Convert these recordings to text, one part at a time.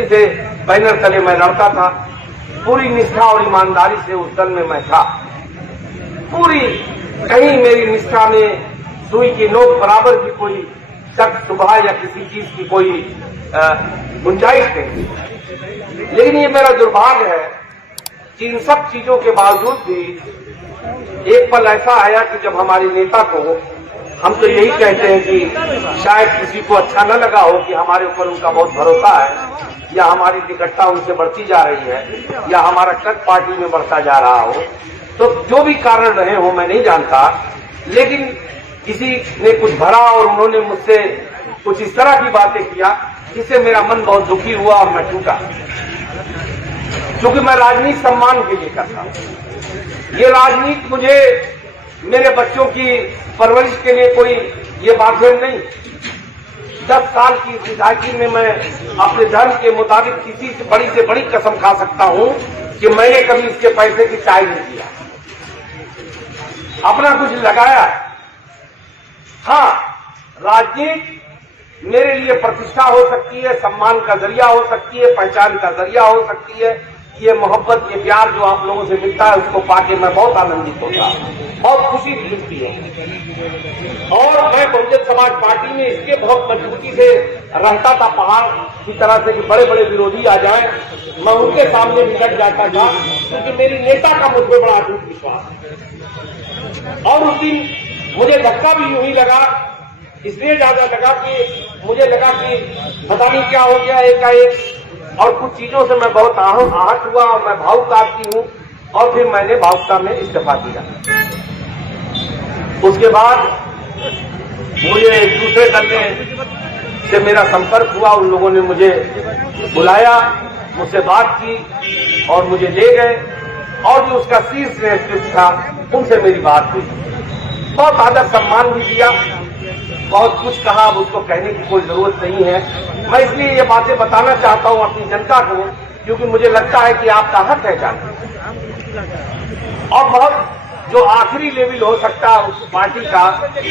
बेइज्जती से बैनर तले मैं लड़ता था। पूरी निष्ठा और ईमानदारी से उस दल में मैं था। पूरी कहीं मेरी निष्ठा में सुई की नोक बराबर की कोई शक सुबह या किसी चीज की कोई गुंजाइश नहीं। लेकिन ये मेरा दुर्भाग्य है कि इन सब चीजों के बावजूद भी एक पल ऐसा आया कि जब हमारे नेता को, हम तो यही कहते हैं कि शायद किसी को अच्छा न लगा हो कि हमारे ऊपर उनका बहुत भरोसा है या हमारी निकटता उनसे बढ़ती जा रही है या हमारा कद पार्टी में बढ़ता जा रहा हो, तो जो भी कारण रहे हो मैं नहीं जानता, लेकिन किसी ने कुछ भरा और उन्होंने मुझसे कुछ इस तरह की बातें किया जिससे मेरा मन बहुत दुखी हुआ और मैं टूटा। क्योंकि मैं राजनीति सम्मान के लिए करता हूं। ये राजनीति मुझे मेरे बच्चों की परवरिश के लिए कोई ये माध्यम नहीं। 10 साल की जिंदगी में मैं अपने धर्म के मुताबिक किसी से बड़ी कसम खा सकता हूं कि मैंने कभी इसके पैसे की चाय नहीं किया, अपना कुछ लगाया। हाँ, राजनीति मेरे लिए प्रतिष्ठा हो सकती है, सम्मान का जरिया हो सकती है, पहचान का जरिया हो सकती है। ये मोहब्बत, ये प्यार जो आप लोगों से मिलता है उसको पाके मैं बहुत आनंदित होता हूं, बहुत खुशी मिलती है। और मैं बहुजन समाज पार्टी में इसके बहुत मजबूती से रहता था, पहाड़ की तरह से कि बड़े बड़े विरोधी आ जाए मैं उनके सामने भी लग जाता था, क्योंकि मेरी नेता का मुझ पर बड़ा अटूट विश्वास है। और उस दिन मुझे धक्का भी यूं ही लगा, इसलिए ज्यादा लगा कि मुझे लगा कि पता नहीं क्या हो गया एकाएक, और कुछ चीजों से मैं बहुत आहत हुआ और मैं भावुक आदमी हूं, और फिर मैंने भावुकता में इस्तीफा दिया। उसके बाद मुझे एक दूसरे दल से मेरा संपर्क हुआ, उन लोगों ने मुझे बुलाया, मुझसे बात की और मुझे ले गए, और जो उसका शीर्ष नेतृत्व था उनसे मेरी बात हुई, बहुत आदर सम्मान भी दिया, बहुत कुछ कहा। अब उसको कहने की कोई जरूरत नहीं है। मैं इसलिए ये बातें बताना चाहता हूं अपनी जनता को, क्योंकि मुझे लगता है कि आपका हक है जानना। और बहुत जो आखिरी लेवल हो सकता है उस पार्टी का,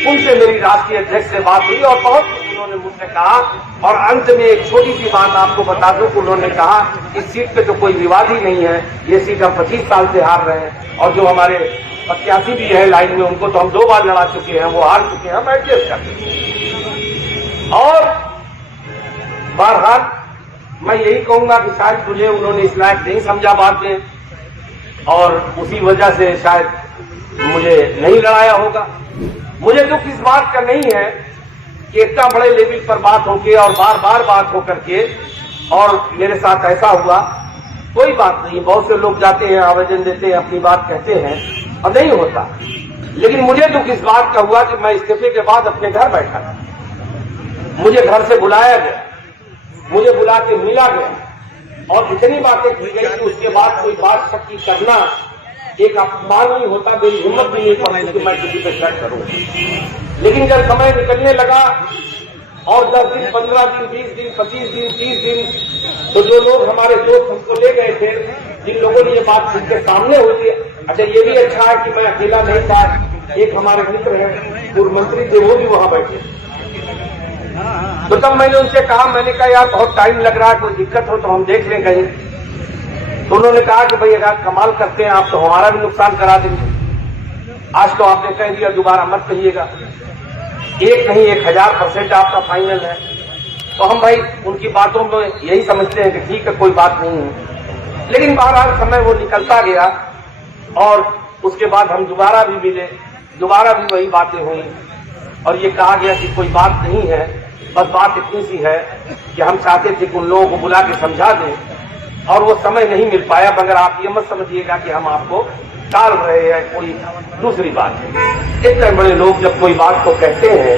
उनसे मेरी राष्ट्रीय अध्यक्ष से बात हुई और बहुत कुछ उन्होंने मुझसे कहा। और अंत में एक छोटी सी बात आपको बता दूं कि उन्होंने कहा इस सीट पे तो कोई विवाद ही नहीं है, ये सीट हम 25 साल से हार रहे हैं, और जो हमारे प्रत्याशी भी है लाइन में उनको तो हम 2 बार लड़ा चुके हैं, वो हार चुके हैं, हम एडजस्ट कर। और बहरहाल मैं यही कहूंगा कि शायद मुझे उन्होंने इस लायक नहीं समझा बाद में, और उसी वजह से शायद मुझे नहीं लड़ाया होगा। मुझे दुख इस बात का नहीं है कि इतना बड़े लेवल पर बात होके और बार बार बात होकर के और मेरे साथ ऐसा हुआ, कोई बात नहीं। बहुत से लोग जाते हैं, आवेदन देते हैं, अपनी बात कहते हैं और नहीं होता। लेकिन मुझे दुख इस बात का हुआ कि मैं इस्तीफे के बाद अपने घर बैठा था, मुझे घर से बुलाया गया, मुझे बुला के मिला गया और इतनी बातें की गई कि उसके बाद कोई बात शक करना एक अपमान नहीं होता। मेरी हिम्मत भी नहीं पड़ती कि मैं किसी पे शक करूं। लेकिन जब समय निकलने लगा और 10 दिन, 15 दिन, 20 दिन, 25 दिन, 30 दिन, तो जो लोग हमारे दोस्त हमको ले गए थे, जिन लोगों ने ये बात जिनके सामने होती है, अच्छा ये भी अच्छा है कि मैं अकेला नहीं था, एक हमारे मित्र हैं, पूर्व मंत्री थे, वो भी वहां बैठे। तो तब मैंने उनसे कहा, मैंने कहा यार बहुत टाइम लग रहा है, कोई दिक्कत हो तो हम देख लें कहीं। तो उन्होंने कहा कि भाई अगर कमाल करते हैं आप तो हमारा भी नुकसान करा देंगे। आज तो आपने कह दिया, दोबारा मत कहिएगा, एक नहीं 1000% आपका फाइनल है। तो हम भाई उनकी बातों में यही समझते हैं कि ठीक है, कोई बात नहीं है। लेकिन बहरहाल समय वो निकलता गया और उसके बाद हम दोबारा भी मिले, दोबारा भी वही बातें हुई और ये कहा गया कि कोई बात नहीं है, बस बात इतनी सी है कि हम चाहते थे कि उन लोगों को बुला के समझा दें और वो समय नहीं मिल पाया। मगर आप ये मत समझिएगा कि हम आपको टाल रहे हैं, कोई दूसरी बात है। इतने बड़े लोग जब कोई बात को कहते हैं